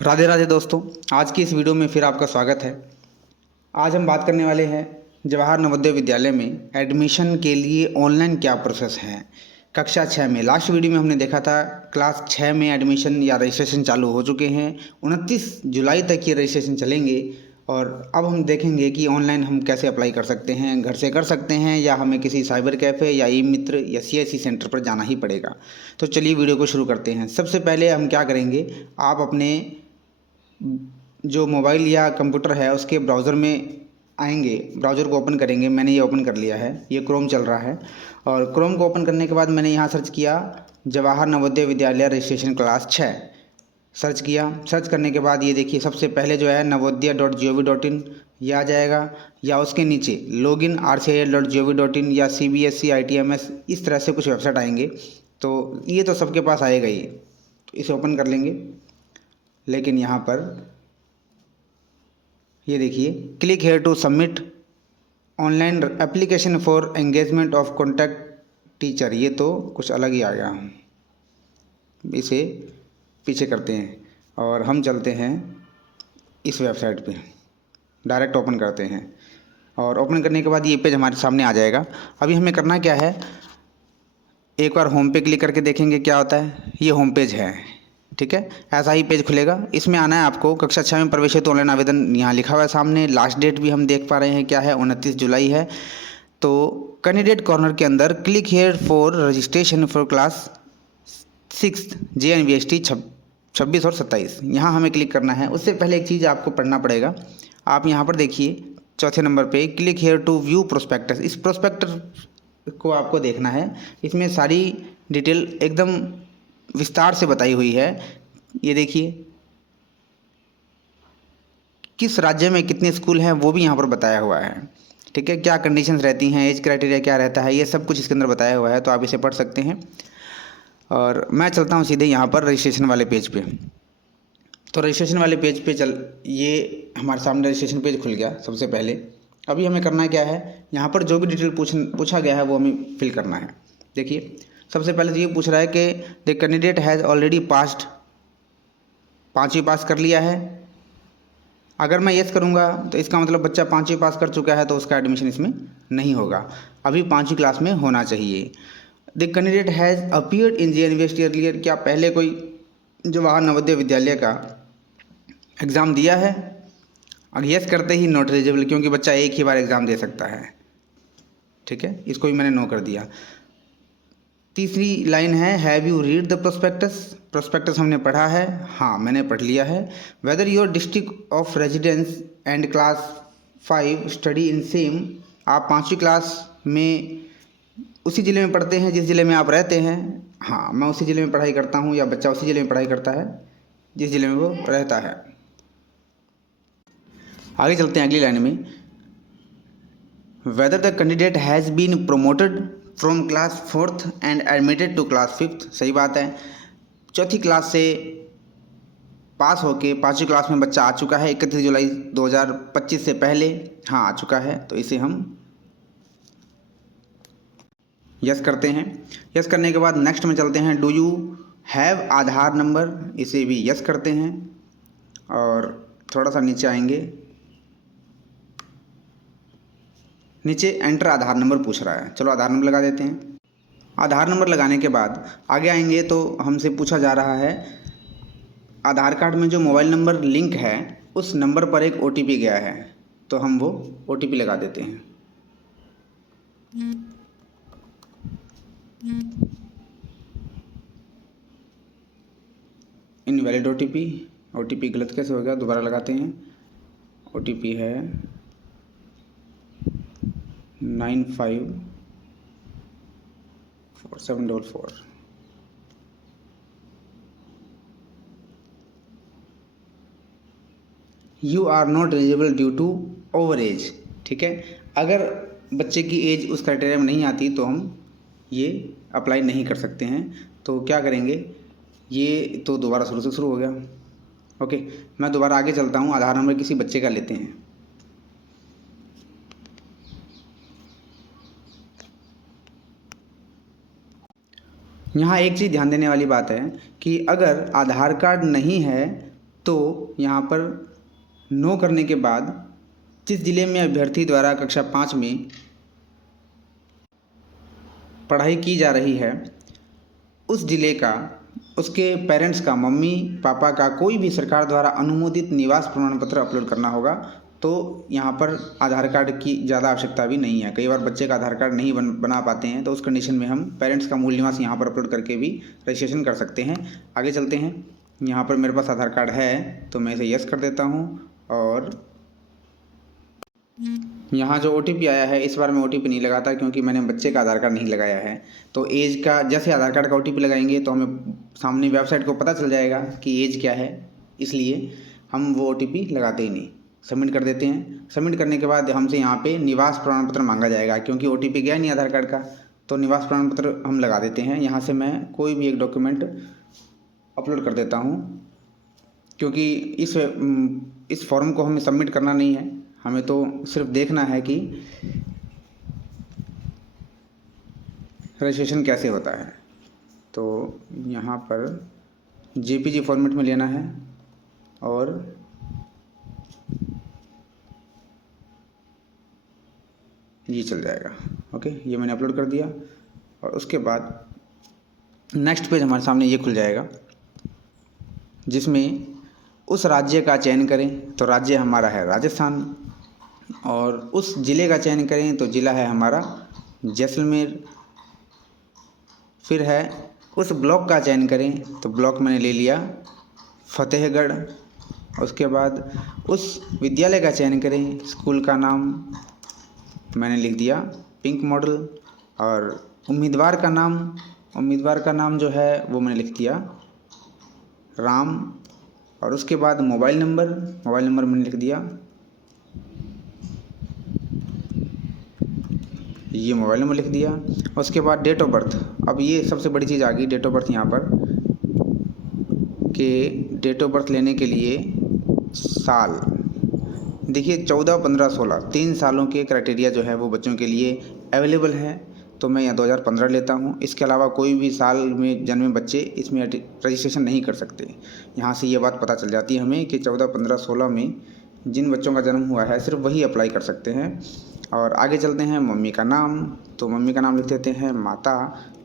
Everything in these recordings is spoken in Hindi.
राधे राधे दोस्तों। आज की इस वीडियो में फिर आपका स्वागत है। आज हम बात करने वाले हैं जवाहर नवोदय विद्यालय में एडमिशन के लिए ऑनलाइन क्या प्रोसेस है। कक्षा 6 में लास्ट वीडियो में हमने देखा था क्लास 6 में एडमिशन या रजिस्ट्रेशन चालू हो चुके हैं। 29 जुलाई तक ये रजिस्ट्रेशन चलेंगे और अब हम देखेंगे कि ऑनलाइन हम कैसे अप्लाई कर सकते हैं। घर से कर सकते हैं या हमें किसी साइबर कैफ़े या ई मित्र या सीएससी सेंटर पर जाना ही पड़ेगा। तो चलिए वीडियो को शुरू करते हैं। सबसे पहले हम क्या करेंगे, आप अपने जो मोबाइल या कंप्यूटर है उसके ब्राउज़र में आएंगे, ब्राउज़र को ओपन करेंगे। मैंने ये ओपन कर लिया है, ये क्रोम चल रहा है और क्रोम को ओपन करने के बाद मैंने यहाँ सर्च किया Jawahar Navodaya Vidyalaya registration class 6 search किया। सर्च करने के बाद ये देखिए सबसे पहले जो है navodaya.gov.in ये आ जाएगा, या उसके नीचे login@rcil.gov.in या CBSE ITMS इस तरह से कुछ वेबसाइट आएंगे। तो ये तो सबके पास आएगा ही, तो इसे ओपन कर लेंगे। लेकिन यहाँ पर ये देखिए click here to submit online application for engagement of contact teacher, ये तो कुछ अलग ही आ गया। इसे पीछे करते हैं और हम चलते हैं इस वेबसाइट पे, डायरेक्ट ओपन करते हैं और ओपन करने के बाद ये पेज हमारे सामने आ जाएगा। अभी हमें करना क्या है, एक बार होम पे क्लिक करके देखेंगे क्या होता है। ये होम पेज है, ठीक है, ऐसा ही पेज खुलेगा। इसमें आना है आपको। कक्षा 6 में प्रवेश हेतु ऑनलाइन आवेदन यहाँ लिखा हुआ है सामने। लास्ट डेट भी हम देख पा रहे हैं क्या है, 29 जुलाई है। तो कैंडिडेट कॉर्नर के अंदर click here for registration for class 6 JNVST 26 और 27, यहाँ हमें क्लिक करना है। उससे पहले एक चीज़ आपको पढ़ना पड़ेगा। आप यहाँ पर देखिए चौथे नंबर पे click here to view prospectus, इस प्रोस्पेक्टस को आपको देखना है। इसमें सारी डिटेल एकदम विस्तार से बताई हुई है। ये देखिए किस राज्य में कितने स्कूल हैं वो भी यहाँ पर बताया हुआ है, ठीक है। क्या कंडीशंस रहती हैं, एज क्राइटेरिया क्या रहता है, ये सब कुछ इसके अंदर बताया हुआ है, तो आप इसे पढ़ सकते हैं। और मैं चलता हूँ सीधे यहाँ पर रजिस्ट्रेशन वाले पेज पे। तो रजिस्ट्रेशन वाले पेज पे ये हमारे सामने रजिस्ट्रेशन पेज खुल गया। सबसे पहले अभी हमें करना क्या है, यहाँ पर जो भी डिटेल पूछा गया है वो हमें फिल करना है। देखिए सबसे पहले तो ये पूछ रहा है कि the candidate has already passed, 5वीं पास कर लिया है। अगर मैं येस करूँगा तो इसका मतलब बच्चा 5वीं पास कर चुका है, तो उसका एडमिशन इसमें नहीं होगा, अभी 5वीं क्लास में होना चाहिए। The candidate has appeared in JNVST earlier, क्या पहले कोई जवाहर नवोदय विद्यालय का एग्ज़ाम दिया है। अगर येस करते ही नॉट एलिजिबल, क्योंकि बच्चा एक ही बार एग्ज़ाम दे सकता है, ठीक है, इसको भी मैंने नो कर दिया। तीसरी लाइन है have you read the prospectus, prospectus हमने पढ़ा है, हाँ मैंने पढ़ लिया है। Whether your district of residence and class 5 study in same, आप 5वीं क्लास में उसी ज़िले में पढ़ते हैं जिस ज़िले में आप रहते हैं। हाँ मैं उसी ज़िले में पढ़ाई करता हूँ, या बच्चा उसी ज़िले में पढ़ाई करता है जिस ज़िले में वो रहता है। आगे चलते हैं अगली लाइन में, whether the candidate has been promoted from class 4th and admitted to class 5th, सही बात है। 4th क्लास से पास होके 5वीं क्लास में बच्चा आ चुका है 31 जुलाई 2025 से पहले, हाँ आ चुका है, तो इसे हम यस करते हैं। यस करने के बाद नेक्स्ट में चलते हैं, do you have Aadhaar number, इसे भी यस करते हैं। और थोड़ा सा नीचे आएंगे, नीचे एंटर आधार नंबर पूछ रहा है, चलो आधार नंबर लगा देते हैं। आधार नंबर लगाने के बाद आगे आएंगे तो हमसे पूछा जा रहा है आधार कार्ड में जो मोबाइल नंबर लिंक है उस नंबर पर एक OTP गया है, तो हम वो OTP लगा देते हैं। इनवैलिड OTP गलत कैसे हो गया, दोबारा लगाते हैं। OTP है 954744। You are not eligible due to over age, ठीक है। अगर बच्चे की एज उस क्राइटेरिया में नहीं आती तो हम ये अप्लाई नहीं कर सकते हैं। तो क्या करेंगे, ये तो दोबारा शुरू से शुरू हो गया। ओके, मैं दोबारा आगे चलता हूँ। आधार नंबर किसी बच्चे का लेते हैं। यहाँ एक चीज़ ध्यान देने वाली बात है कि अगर आधार कार्ड नहीं है तो यहाँ पर नो करने के बाद जिस ज़िले में अभ्यर्थी द्वारा कक्षा 5 में पढ़ाई की जा रही है उस ज़िले का, उसके पेरेंट्स का, मम्मी पापा का कोई भी सरकार द्वारा अनुमोदित निवास प्रमाण पत्र अपलोड करना होगा। तो यहाँ पर आधार कार्ड की ज़्यादा आवश्यकता भी नहीं है। कई बार बच्चे का आधार कार्ड नहीं बना पाते हैं, तो उस कंडीशन में हम पेरेंट्स का मूल निवास यहाँ पर अपलोड करके भी रजिस्ट्रेशन कर सकते हैं। आगे चलते हैं। यहाँ पर मेरे पास आधार कार्ड है तो मैं इसे यस कर देता हूँ और यहाँ जो OTP आया है, इस बार मैं OTP नहीं लगाता क्योंकि मैंने बच्चे का आधार कार्ड नहीं लगाया है। तो एज का, जैसे आधार कार्ड का OTP लगाएंगे तो हमें सामने वेबसाइट को पता चल जाएगा कि एज क्या है, इसलिए हम वो OTP लगाते ही नहीं, सबमिट कर देते हैं। सबमिट करने के बाद हमसे यहाँ पे निवास प्रमाण पत्र मांगा जाएगा क्योंकि OTP गया नहीं आधार कार्ड का, तो निवास प्रमाण पत्र हम लगा देते हैं। यहाँ से मैं कोई भी एक डॉक्यूमेंट अपलोड कर देता हूँ क्योंकि इस फॉर्म को हमें सबमिट करना नहीं है, हमें तो सिर्फ देखना है कि रजिस्ट्रेशन कैसे होता है। तो यहाँ पर JPG फॉर्मेट में लेना है और ये चल जाएगा। ओके, ये मैंने अपलोड कर दिया और उसके बाद नेक्स्ट पेज हमारे सामने ये खुल जाएगा जिसमें उस राज्य का चयन करें, तो राज्य हमारा है राजस्थान, और उस ज़िले का चयन करें तो ज़िला है हमारा जैसलमेर। फिर है उस ब्लॉक का चयन करें तो ब्लॉक मैंने ले लिया फतेहगढ़। उसके बाद उस विद्यालय का चयन करें, स्कूल का नाम मैंने लिख दिया पिंक मॉडल, और उम्मीदवार का नाम जो है वो मैंने लिख दिया राम। और उसके बाद मोबाइल नंबर मैंने लिख दिया, ये मोबाइल नंबर लिख दिया। उसके बाद डेट ऑफ बर्थ, अब ये सबसे बड़ी चीज़ आ गई डेट ऑफ बर्थ यहाँ पर, कि डेट ऑफ बर्थ लेने के लिए साल, देखिए 14, 15, 16 3 सालों के क्राइटेरिया जो है वो बच्चों के लिए अवेलेबल है, तो मैं यहाँ 2015 लेता हूँ। इसके अलावा कोई भी साल में जन्मे बच्चे इसमें रजिस्ट्रेशन नहीं कर सकते। यहाँ से ये बात पता चल जाती है हमें कि 14, 15, 16 में जिन बच्चों का जन्म हुआ है सिर्फ वही अप्लाई कर सकते हैं। और आगे चलते हैं। मम्मी का नाम, तो मम्मी का नाम लिख देते हैं माता,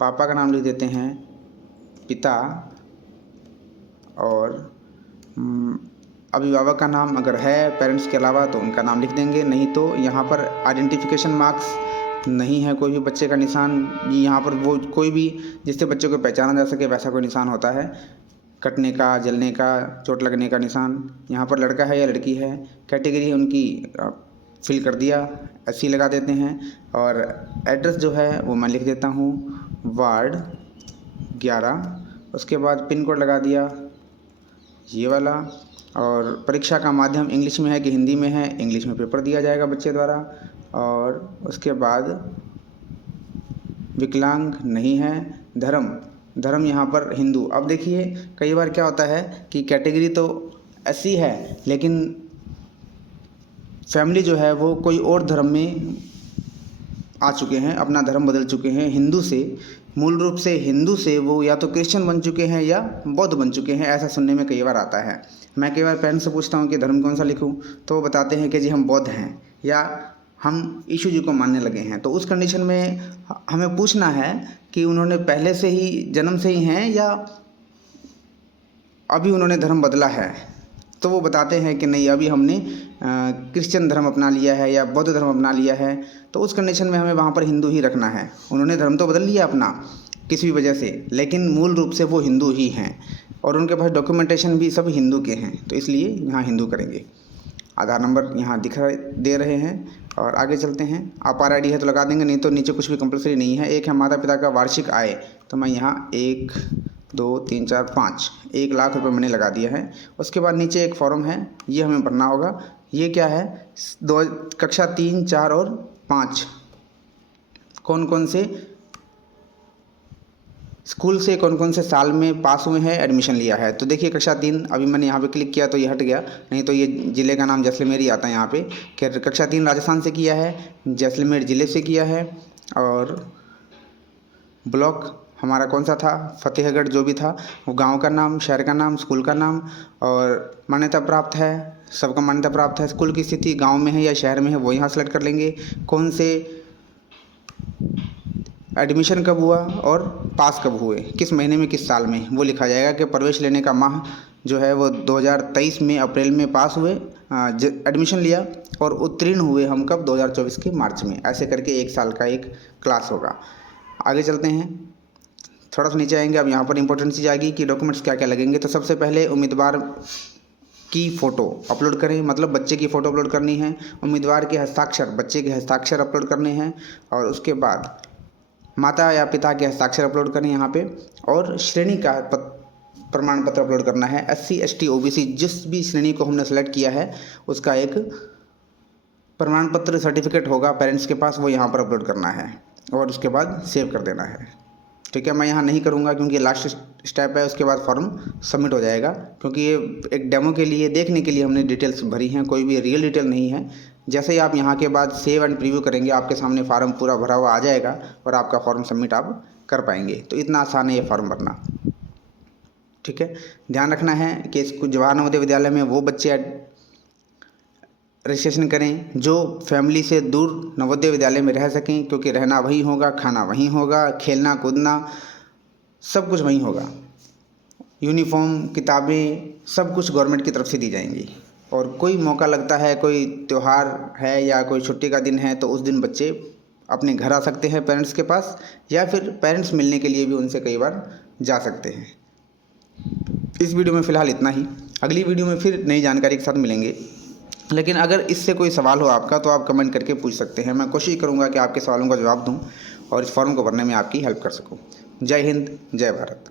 पापा का नाम लिख देते हैं पिता, और अभिभावक का नाम अगर है पेरेंट्स के अलावा तो उनका नाम लिख देंगे। नहीं तो यहाँ पर आइडेंटिफिकेशन मार्क्स नहीं है, कोई भी बच्चे का निशान यहाँ पर, वो कोई भी जिससे बच्चे को पहचाना जा सके वैसा कोई निशान होता है, कटने का, जलने का, चोट लगने का निशान। यहाँ पर लड़का है या लड़की है, कैटेगरी उनकी फिल कर दिया, SC लगा देते हैं। और एड्रेस जो है वो मैं लिख देता हूँ वार्ड 11। उसके बाद पिन कोड लगा दिया ये वाला। और परीक्षा का माध्यम इंग्लिश में है कि हिंदी में है, इंग्लिश में पेपर दिया जाएगा बच्चे द्वारा। और उसके बाद विकलांग नहीं है। धर्म यहाँ पर हिंदू। अब देखिए कई बार क्या होता है कि कैटेगरी तो SC है लेकिन फैमिली जो है वो कोई और धर्म में आ चुके हैं, अपना धर्म बदल चुके हैं हिंदू से, मूल रूप से हिंदू से वो या तो क्रिश्चियन बन चुके हैं या बौद्ध बन चुके हैं, ऐसा सुनने में कई बार आता है। मैं कई बार पेरेंट्स से पूछता हूँ कि धर्म कौन सा लिखूँ, तो वो बताते हैं कि जी हम बौद्ध हैं या हम यीशु जी को मानने लगे हैं। तो उस कंडीशन में हमें पूछना है कि उन्होंने पहले से ही जन्म से ही हैं या अभी उन्होंने धर्म बदला है। तो वो बताते हैं कि नहीं, अभी हमने क्रिश्चियन धर्म अपना लिया है या बौद्ध धर्म अपना लिया है। तो उस कंडीशन में हमें वहाँ पर हिंदू ही रखना है। उन्होंने धर्म तो बदल लिया अपना किसी भी वजह से, लेकिन मूल रूप से वो हिंदू ही हैं और उनके पास डॉक्यूमेंटेशन भी सब हिंदू के हैं, तो इसलिए यहाँ हिंदू करेंगे। आधार नंबर यहाँ दिखाई दे रहे हैं। और आगे चलते हैं। अपार ID है तो लगा देंगे, नहीं तो नीचे कुछ भी कंपलसरी नहीं है। एक है माता पिता का वार्षिक आय, तो मैं यहाँ 1, 2, 3, 4, 5 1 लाख रुपए मैंने लगा दिया है। उसके बाद नीचे एक फॉर्म है, ये हमें भरना होगा। ये क्या है, कक्षा 3, 4 और 5 कौन कौन से स्कूल से कौन कौन से साल में पास हुए हैं, एडमिशन लिया है। तो देखिए कक्षा 3 अभी मैंने यहाँ पे क्लिक किया तो ये हट गया, नहीं तो ये ज़िले का नाम जैसलमेर ही आता है यहाँ पे। खैर कक्षा 3 राजस्थान से किया है, जैसलमेर ज़िले से किया है, और ब्लॉक हमारा कौन सा था, फतेहगढ़ जो भी था, वो गांव का नाम, शहर का नाम, स्कूल का नाम, और मान्यता प्राप्त है, सबका मान्यता प्राप्त है। स्कूल की स्थिति गांव में है या शहर में है वो यहाँ सेलेक्ट कर लेंगे। कौन से एडमिशन कब हुआ और पास कब हुए, किस महीने में किस साल में, वो लिखा जाएगा कि प्रवेश लेने का माह जो है वो 2023 में अप्रैल में पास हुए, एडमिशन लिया, और उत्तीर्ण हुए हम कब, 2024 के मार्च में। ऐसे करके एक साल का एक क्लास होगा। आगे चलते हैं, थोड़ा सा नीचे आएंगे। अब यहाँ पर इंपॉर्टेंट चीज़ आएगी कि डॉक्यूमेंट्स क्या क्या लगेंगे। तो सबसे पहले उम्मीदवार की फ़ोटो अपलोड करें, मतलब बच्चे की फ़ोटो अपलोड करनी है। उम्मीदवार के हस्ताक्षर, बच्चे के हस्ताक्षर अपलोड करने हैं, और उसके बाद माता या पिता के हस्ताक्षर अपलोड करें यहाँ पे, और श्रेणी का प्रमाण पत्र अपलोड करना है। SC ST OBC जिस भी श्रेणी को हमने सेलेक्ट किया है उसका एक प्रमाण पत्र सर्टिफिकेट होगा पेरेंट्स के पास, वो यहाँ पर अपलोड करना है, और उसके बाद सेव कर देना है। ठीक है, मैं यहाँ नहीं करूँगा क्योंकि लास्ट स्टेप है, उसके बाद फॉर्म सबमिट हो जाएगा। क्योंकि ये एक डेमो के लिए, देखने के लिए हमने डिटेल्स भरी हैं, कोई भी रियल डिटेल नहीं है। जैसे ही आप यहाँ के बाद सेव एंड प्रीव्यू करेंगे, आपके सामने फार्म पूरा भरा हुआ आ जाएगा और आपका फॉर्म सबमिट आप कर पाएंगे। तो इतना आसान है ये फॉर्म भरना। ठीक है, ध्यान रखना है कि इसको जवाहर नवोदय विद्यालय में वो बच्चे रजिस्ट्रेशन करें जो फैमिली से दूर नवोदय विद्यालय में रह सकें, क्योंकि रहना वहीं होगा, खाना वहीं होगा, खेलना कूदना सब कुछ वहीं होगा। यूनिफॉर्म, किताबें, सब कुछ गवर्नमेंट की तरफ से दी जाएंगी। और कोई मौका लगता है, कोई त्यौहार है या कोई छुट्टी का दिन है, तो उस दिन बच्चे अपने घर आ सकते हैं पेरेंट्स के पास, या फिर पेरेंट्स मिलने के लिए भी उनसे कई बार जा सकते हैं। इस वीडियो में फ़िलहाल इतना ही। अगली वीडियो में फिर नई जानकारी के साथ मिलेंगे। लेकिन अगर इससे कोई सवाल हो आपका तो आप कमेंट करके पूछ सकते हैं। मैं कोशिश करूंगा कि आपके सवालों का जवाब दूं और इस फॉर्म को भरने में आपकी हेल्प कर सकूं। जय हिंद, जय भारत।